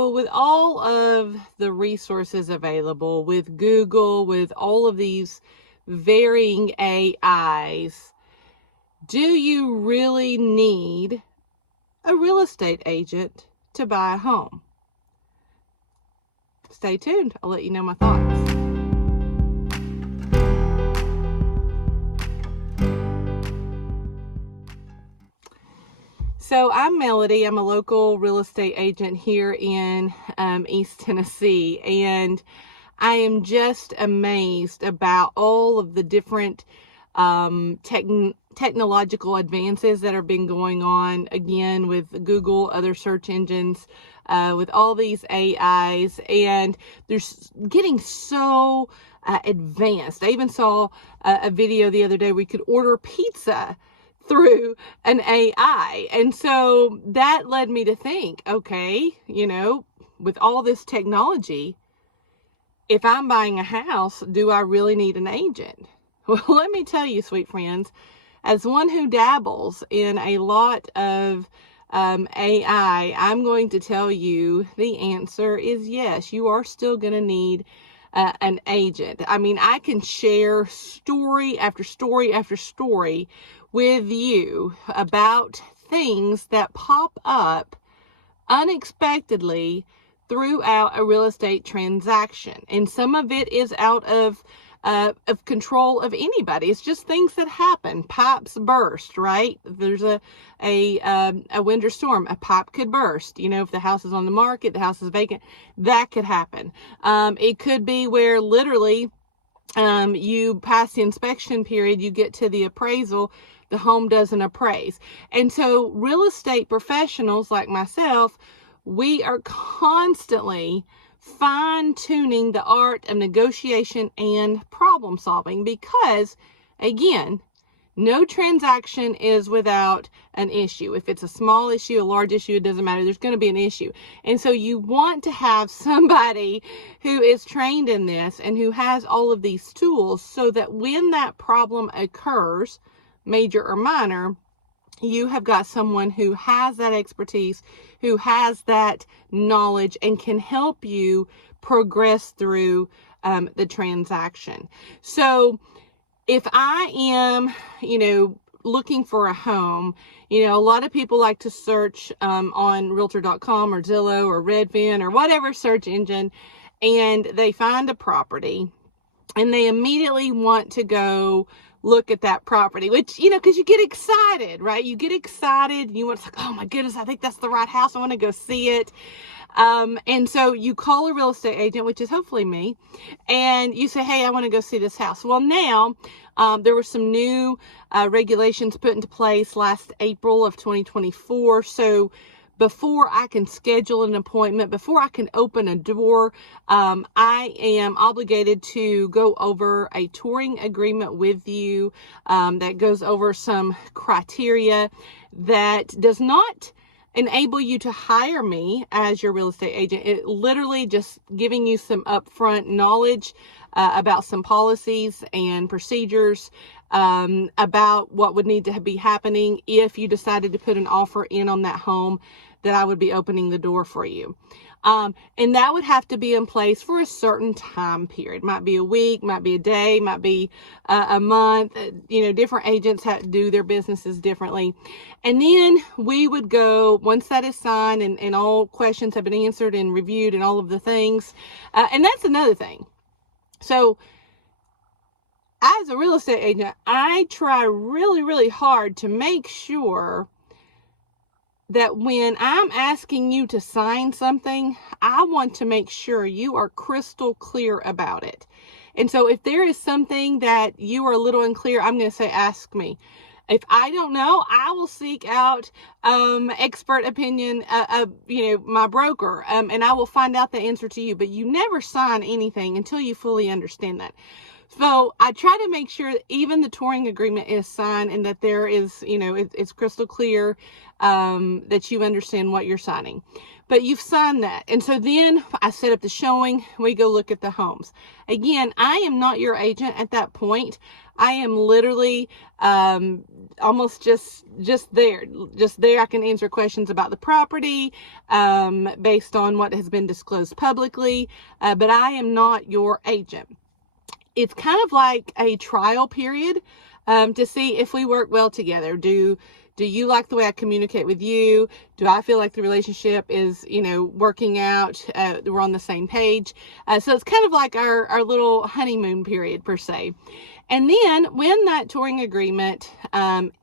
So with all of the resources available, with Google, with all of these varying AIs, do you really need a real estate agent to buy a home? Stay tuned. I'll let you know my thoughts. So I'm Melody. I'm a local real estate agent here in East Tennessee, and I am just amazed about all of the different technological advances that have been going on, again, with Google, other search engines, with all these AIs, and they're getting so advanced. I even saw a video the other day where you could order pizza through an AI. And so that led me to think, okay, with all this technology, if I'm buying a house, do I really need an agent? Well, let me tell you, sweet friends, as one who dabbles in a lot of AI, I'm going to tell you the answer is yes. You are still going to need an agent. I mean, I can share story after story after story with you about things that pop up unexpectedly throughout a real estate transaction. And some of it is out of control of anybody. It's just things that happen. Pipes burst, right? If there's a winter storm, a pipe could burst. If the house is on the market, the house is vacant, that could happen. It could be where literally you pass the inspection period, you get to the appraisal, the home doesn't appraise. And so real estate professionals like myself, we are constantly fine-tuning the art of negotiation and problem solving because, again, no transaction is without an issue. If it's a small issue, a large issue, it doesn't matter. There's going to be an issue. And so you want to have somebody who is trained in this and who has all of these tools so that when that problem occurs, major or minor, you have got someone who has that expertise, who has that knowledge, and can help you progress through the transaction. So if I am, looking for a home, a lot of people like to search on Realtor.com or Zillow or Redfin or whatever search engine, and they find a property and they immediately want to go look at that property, which, because you get excited, right? You get excited and you want to like, oh my goodness, I think that's the right house. I want to go see it. And so you call a real estate agent, which is hopefully me, and you say, hey, I want to go see this house. Well, now, there were some new regulations put into place last April of 2024. So before I can schedule an appointment, before I can open a door, I am obligated to go over a touring agreement with you that goes over some criteria that does not enable you to hire me as your real estate agent. It literally just giving you some upfront knowledge about some policies and procedures about what would need to be happening if you decided to put an offer in on that home that I would be opening the door for you. And that would have to be in place for a certain time period. Might be a week, might be a day, might be a month. Different agents do their businesses differently. And then we would go, once that is signed and all questions have been answered and reviewed and all of the things. And that's another thing. So as a real estate agent, I try really, really hard to make sure that when I'm asking you to sign something, I want to make sure you are crystal clear about it. And so if there is something that you are a little unclear, I'm going to say, ask me. If I don't know, I will seek out expert opinion of my broker, and I will find out the answer to you. But you never sign anything until you fully understand that. So I try to make sure that even the touring agreement is signed and that there is, it's crystal clear, that you understand what you're signing. But you've signed that. And so then I set up the showing. We go look at the homes. Again, I am not your agent at that point. I am literally almost just there. Just there, I can answer questions about the property based on what has been disclosed publicly. But I am not your agent. It's kind of like a trial period to see if we work well together. Do you like the way I communicate with you? Do I feel like the relationship is, working out? We're on the same page. So it's kind of like our little honeymoon period per se. And then when that touring agreement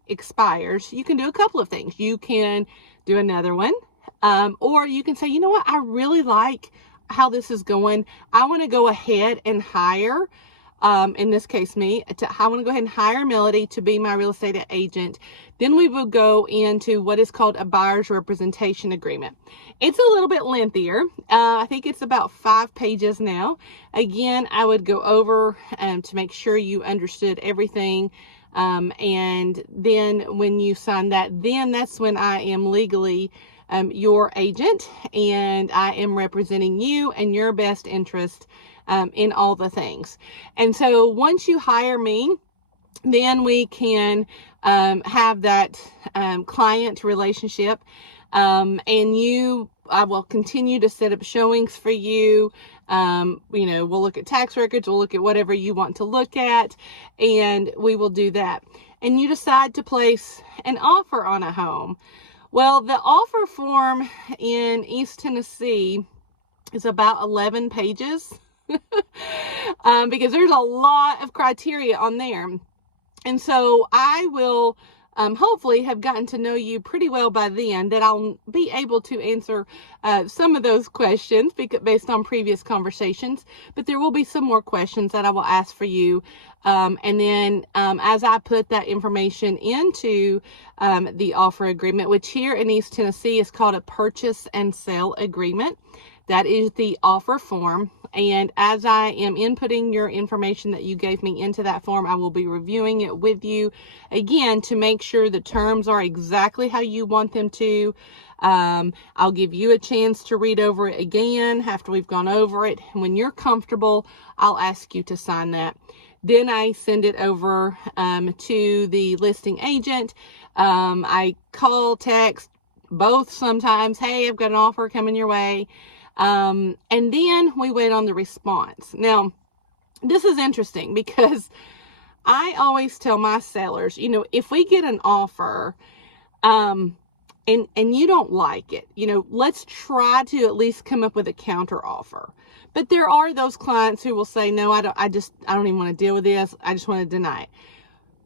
expires, you can do a couple of things. You can do another one, or you can say, you know what, I really like how this is going. I want to go ahead and hire, in this case I want to go ahead and hire Melody to be my real estate agent. Then we will go into what is called a buyer's representation agreement. It's a little bit lengthier. I think it's about 5 pages now. Again, I would go over to make sure you understood everything. And then when you sign that, then that's when I am legally your agent, and I am representing you and your best interest in all the things. And so once you hire me, then we can have that client relationship, and I will continue to set up showings for you. We'll look at tax records, we'll look at whatever you want to look at, and we will do that. And you decide to place an offer on a home. Well, the offer form in East Tennessee is about 11 pages because there's a lot of criteria on there. And so I will hopefully have gotten to know you pretty well by then, that I'll be able to answer some of those questions based on previous conversations. But there will be some more questions that I will ask for you. And then as I put that information into the offer agreement, which here in East Tennessee is called a purchase and sale agreement. That is the offer form. And as I am inputting your information that you gave me into that form, I will be reviewing it with you again to make sure the terms are exactly how you want them to. I'll give you a chance to read over it again after we've gone over it. And when you're comfortable, I'll ask you to sign that. Then I send it over to the listing agent. I call, text, both sometimes. Hey, I've got an offer coming your way. And then we wait on the response. Now, this is interesting because I always tell my sellers, if we get an offer, and you don't like it, let's try to at least come up with a counter offer. But there are those clients who will say, no, I don't even want to deal with this. I just want to deny it.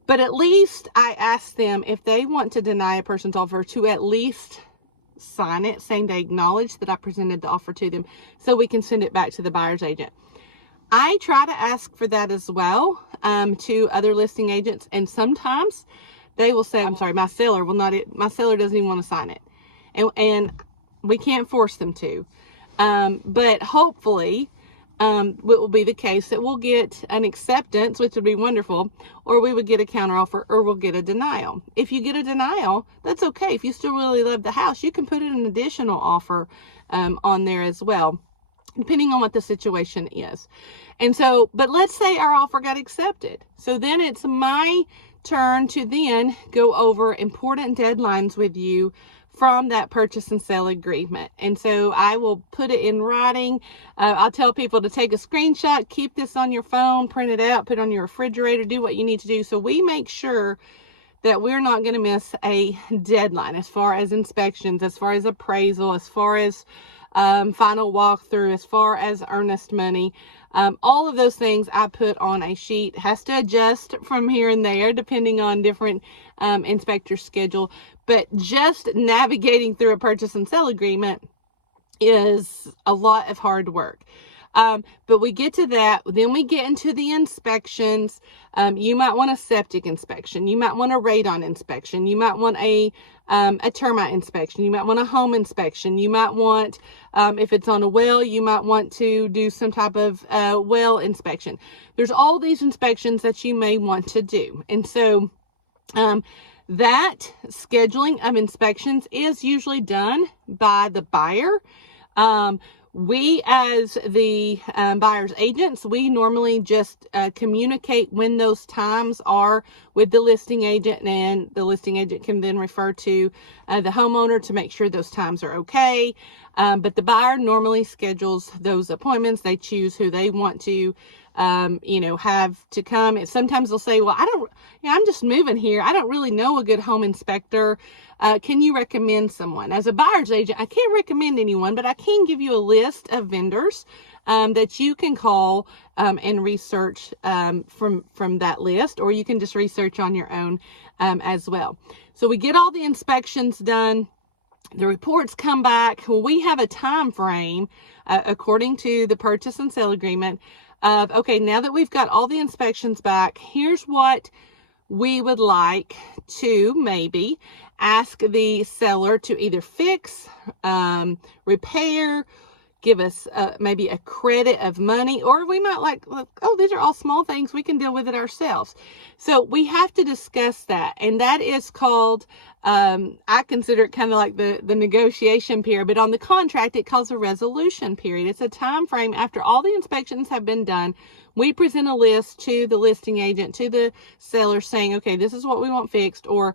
But at least I ask them, if they want to deny a person's offer, to at least sign it saying they acknowledge that I presented the offer to them, so we can send it back to the buyer's agent. I try to ask for that as well to other listing agents, and sometimes they will say, I'm sorry, my seller doesn't even want to sign it, and we can't force them to, but hopefully it will be the case that we'll get an acceptance, which would be wonderful, or we would get a counteroffer, or we'll get a denial. If you get a denial, that's okay. If you still really love the house, you can put in an additional offer on there as well, depending on what the situation is. And so, but let's say our offer got accepted. So then it's my turn to then go over important deadlines with you from that purchase and sale agreement. And so I will put it in writing. I'll tell people to take a screenshot, keep this on your phone, print it out, put it on your refrigerator, do what you need to do. So we make sure that we're not going to miss a deadline as far as inspections, as far as appraisal, as far as final walkthrough, as far as earnest money. All of those things I put on a sheet. Has to adjust from here and there depending on different inspector schedule. But just navigating through a purchase and sale agreement is a lot of hard work. But we get to that, then we get into the inspections. You might want a septic inspection. You might want a radon inspection. You might want a termite inspection. You might want a home inspection. You might want, if it's on a well, you might want to do some type of well inspection. There's all these inspections that you may want to do. And so that scheduling of inspections is usually done by the buyer. We, as the buyer's agents, we normally just communicate when those times are with the listing agent, and the listing agent can then refer to the homeowner to make sure those times are okay. But the buyer normally schedules those appointments. They choose who they want to have to come. And sometimes they'll say, well, I'm just moving here. I don't really know a good home inspector. Can you recommend someone? As a buyer's agent, I can't recommend anyone, but I can give you a list of vendors that you can call and research from that list, or you can just research on your own as well. So we get all the inspections done. The reports come back. We have a time frame according to the purchase and sale agreement of, okay, now that we've got all the inspections back, here's what we would like to maybe ask the seller to either fix, repair, give us maybe a credit of money, or we might like, oh, these are all small things. We can deal with it ourselves. So we have to discuss that. And that is called, I consider it kind of like the negotiation period, but on the contract, it calls a resolution period. It's a time frame after all the inspections have been done. We present a list to the listing agent, to the seller, saying, okay, this is what we want fixed, or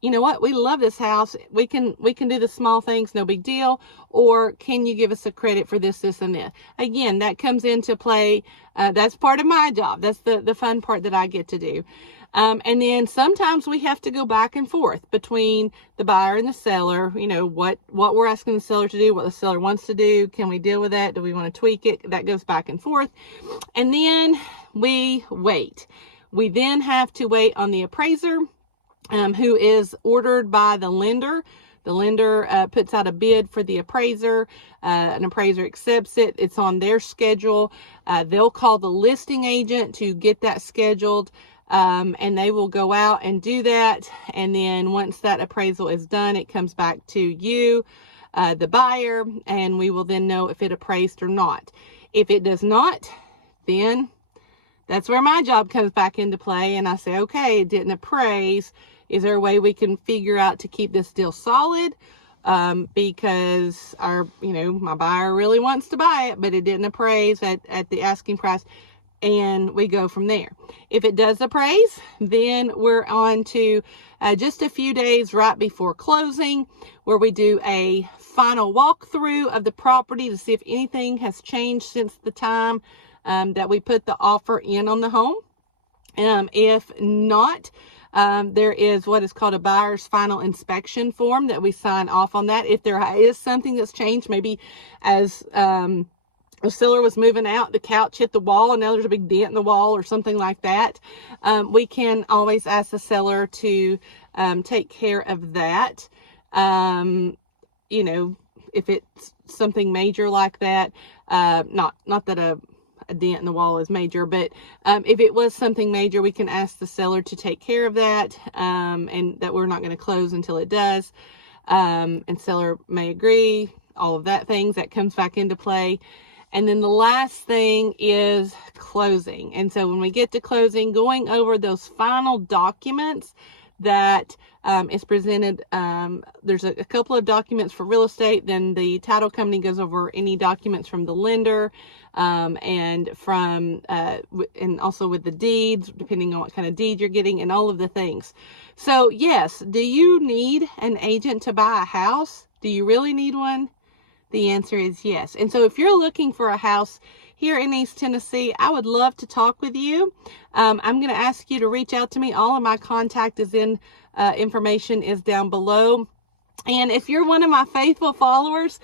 you know what, we love this house. We can do the small things, no big deal. Or can you give us a credit for this, this, and this? Again, that comes into play. That's part of my job. That's the fun part that I get to do. And then sometimes we have to go back and forth between the buyer and the seller. You know, what we're asking the seller to do, what the seller wants to do. Can we deal with that? Do we want to tweak it? That goes back and forth. And then we wait. We then have to wait on the appraiser, who is ordered by the lender. The lender puts out a bid for the appraiser. An appraiser accepts it. It's on their schedule. They'll call the listing agent to get that scheduled, and they will go out and do that. And then once that appraisal is done, it comes back to you, the buyer, and we will then know if it appraised or not. If it does not, then that's where my job comes back into play. And I say, okay, it didn't appraise. Is there a way we can figure out to keep this deal solid? Because my buyer really wants to buy it, but it didn't appraise at the asking price. And we go from there. If it does appraise, then we're on to just a few days right before closing, where we do a final walkthrough of the property to see if anything has changed since the time that we put the offer in on the home. If not, there is what is called a buyer's final inspection form that we sign off on that. If there is something that's changed, maybe as the seller was moving out, the couch hit the wall and now there's a big dent in the wall or something like that, we can always ask the seller to take care of that. If it's something major like that, not that a dent in the wall is major, but if it was something major, we can ask the seller to take care of that, and that we're not going to close until it does. And seller may agree, all of that things that comes back into play. And then the last thing is closing. And so when we get to closing, going over those final documents that is presented, there's a couple of documents for real estate. Then the title company goes over any documents from the lender, and from and also with the deeds, depending on what kind of deed you're getting, and all of the things. So yes, do you need an agent to buy a house? Do you really need one? The answer is yes. And so if you're looking for a house here in East Tennessee, I would love to talk with you. I'm going to ask you to reach out to me. All of my contact information is down below. And if you're one of my faithful followers,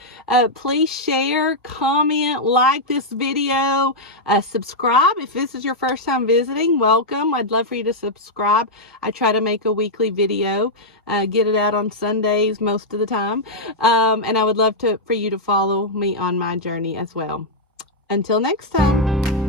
please share, comment, like this video, subscribe. If this is your first time visiting, welcome. I'd love for you to subscribe. I try to make a weekly video, get it out on Sundays most of the time. And I would love for you to follow me on my journey as well. Until next time.